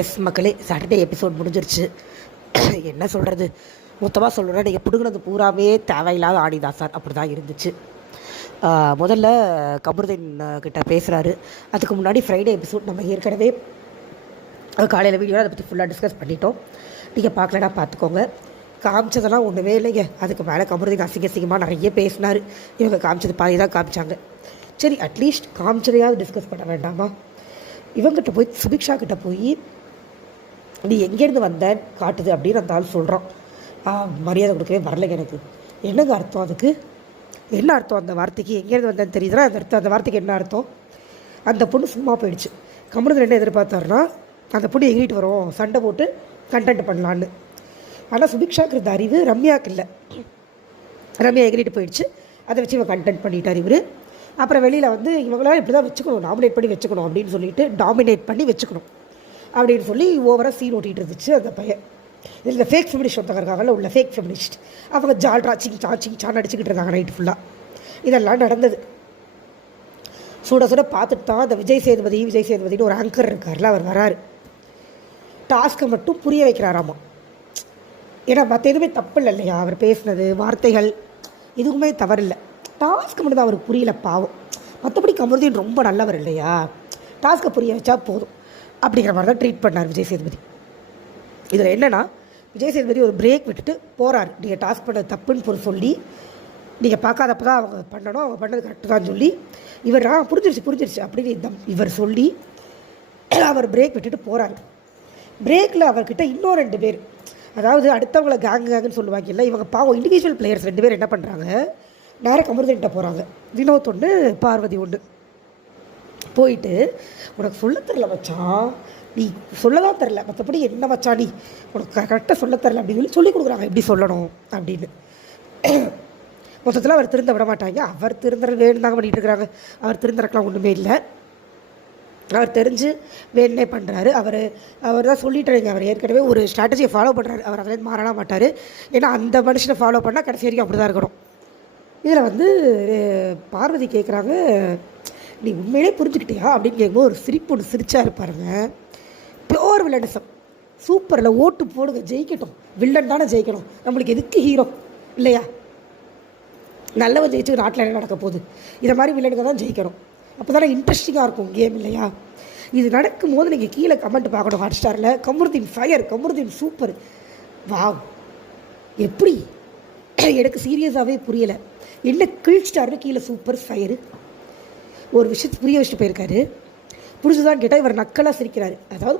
S மக்களே, Saturday episode முடிஞ்சிருச்சு. என்ன சொல்கிறது, மொத்தமாக சொல்லணும்னா நீங்கள் பிடுங்கினது பூராவே தேவையில்லாத ஆடிதான் சார். அப்படி தான் இருந்துச்சு. முதல்ல கமருதீன் கிட்ட பேசுகிறாரு. அதுக்கு முன்னாடி ஃப்ரைடே எபிசோட் நம்ம ஏற்கனவே காலையில் வீடியோவில் அதை பற்றி ஃபுல்லாக டிஸ்கஸ் பண்ணிட்டோம். நீங்கள் பார்க்கலன்னா பார்த்துக்கோங்க. காமிச்சதெல்லாம் ஒன்றுமே இல்லைங்க. அதுக்கு மேலே கமருதீன் அசிங்கமாக நிறைய பேசினார். இவங்க காமிச்சது பாதி தான் காமிச்சாங்க. சரி, அட்லீஸ்ட் காமிச்சதையாவது டிஸ்கஸ் பண்ண வேண்டாமா? இவங்ககிட்ட போய் சுபிக்ஷா கிட்ட போய் நீ எங்கேருந்து வந்தேன்னு காட்டுது அப்படின்னு அந்த ஆள் சொல்கிறான். மரியாதை கொடுக்கவே வரலைங்க எனக்கு. என்னங்க அர்த்தம் அதுக்கு? என்ன அர்த்தம் அந்த வார்த்தைக்கு? எங்கேருந்து வந்தேன்னு தெரியுதுன்னா அந்த வார்த்தைக்கு என்ன அர்த்தம்? அந்த பொண்ணு சும்மா போயிடுச்சு. கமருதீன் என்ன எதிர்பார்த்தாருன்னா, அந்த பொண்ணு எங்கிட்டு வரும், சண்டை போட்டு கண்டென்ட் பண்ணலான்னு. ஆனால் சுபிக்ஷாக்கு இருந்த அறிவு ரம்யாவுக்கு இல்லை. ரம்யா எகிரிட்டு போயிடுச்சு. அதை வச்சு இவன் கண்டென்ட் பண்ணிட்டார் இவர். அப்புறம் வெளியில் வந்து இவங்களாம் இப்படி தான் வச்சுக்கணும், நாமினேட் பண்ணி வச்சுக்கணும் அப்படின்னு சொல்லிட்டு டாமினேட் பண்ணி வச்சுக்கணும் அப்படின்னு சொல்லி ஓவராக சீன் ஓட்டிகிட்டு இருந்துச்சு அந்த பையன். இதில் இந்த ஃபேக் ஃபெமினிஸ்ட் ஒருத்தங்க இருக்காங்கல்ல, உள்ள ஃபேக் ஃபெமினிஸ்ட், அவங்க ஜால்ரா சான் அடிச்சுக்கிட்டு இருக்காங்க நைட்டு ஃபுல்லாக. இதெல்லாம் நடந்தது. சுட சுட பார்த்துட்டு தான் அந்த விஜய் சேதுபதினு ஒரு ஆங்கர் இருக்கார்ல, அவர் வராரு. டாஸ்க்கை மட்டும் புரிய வைக்கிறாராமா. ஏன்னா மற்ற எதுவுமே தப்பு இல்லை இல்லையா, அவர் பேசுனது வார்த்தைகள் எதுவுமே தவறில்லை. டாஸ்க்கு மட்டும் தான் அவருக்கு புரியல, பாவம். மற்றபடி கமருதீன் ரொம்ப நல்லவர் இல்லையா, டாஸ்க்கை புரிய வச்சா போதும் அப்படிங்கிற மாதிரி தான் ட்ரீட் பண்ணார் விஜய் சேதுபதி. இதில் என்னென்னா, விஜய் சேதுபதி ஒரு பிரேக் விட்டுட்டு போகிறார். நீங்கள் டாஸ்க் பண்ணது தப்புன்னு சொல்லி, நீங்கள் பார்க்காதப்ப தான் அவங்க பண்ணணும், அவங்க பண்ணது கரெக்டு தான் சொல்லி, இவர் புரிஞ்சிருச்சு அப்படின்னு இவர் சொல்லி அவர் பிரேக் விட்டுட்டு போகிறார். பிரேக்கில் அவர்கிட்ட இன்னும் 2 பேர், அதாவது அடுத்தவங்களை கேங்குன்னு சொல்லுவாங்க இல்லை, இவங்க பாவம் இண்டிவிஜுவல் பிளேயர்ஸ் 2 பேர் என்ன பண்ணுறாங்க, நேராக கமருதீன்கிட்ட போகிறாங்க. வினோத் ஒன்று, பார்வதி ஒன்று. போயிட்டு, உனக்கு சொல்ல தெரில மச்சான், நீ சொல்லதான் தெரில, மற்றபடி என்ன மச்சான் நீ உனக்கு கரெக்டாக சொல்ல தெரில அப்படின்னு சொல்லிக் கொடுக்குறாங்க எப்படி சொல்லணும் அப்படின்னு. மொத்தத்தில் அவர் திருந்த விட மாட்டாங்க. அவர் திருந்துற வேணும் தாங்க பண்ணிகிட்டு இருக்கிறாங்க. அவர் திருந்துறக்கெலாம் ஒன்றுமே இல்லை. அவர் தெரிஞ்சு வேணுனே பண்ணுறாரு. அவர் தான் சொல்லிட்டுருங்க, அவர் ஏற்கனவே ஒரு ஸ்ட்ராட்டஜியை ஃபாலோ பண்ணுறாரு. அவர் அதில் மாறலாம் மாட்டார். ஏன்னா அந்த மனுஷனை ஃபாலோ பண்ணால் கடைசி வரைக்கும் அப்படி தான் இருக்கணும். இதில் வந்து பார்வதி கேட்குறாங்க, நீ உண்மையிலே புரிஞ்சுக்கிட்டியா அப்படின்னு கேட்கும்போது ஒரு சிரிப்பு ஒன்று சிரிச்சா இருப்பாருங்க. Pure villainism. சூப்பரில் ஓட்டு போடுங்க, ஜெயிக்கட்டும். வில்லன் தானே ஜெயிக்கணும், நம்மளுக்கு எதுக்கு ஹீரோ இல்லையா? நல்லவன் ஜெயிச்சு நாட்டில் என்ன நடக்க போகுது? இதை மாதிரி வில்லனுங்க தான் ஜெயிக்கணும். அப்போ தானே இன்ட்ரெஸ்டிங்காக இருக்கும் கேம் இல்லையா? இது நடக்கும்போது நீங்கள் கீழே கமெண்ட் பார்க்கணும். ஹாட் ஸ்டாரில் Kamarudeen fire, Kamarudeen super, wow. எப்படி எனக்கு சீரியஸாகவே புரியலை. என்ன கிழிச்சிட்டாருன்னு கீழே சூப்பர் ஃபயரு ஒரு விஷயத்தை புரிய வச்சுட்டு போயிருக்காரு. புரிஞ்சுதான் கேட்டால் இவர் நக்கலாக சிரிக்கிறாரு. அதாவது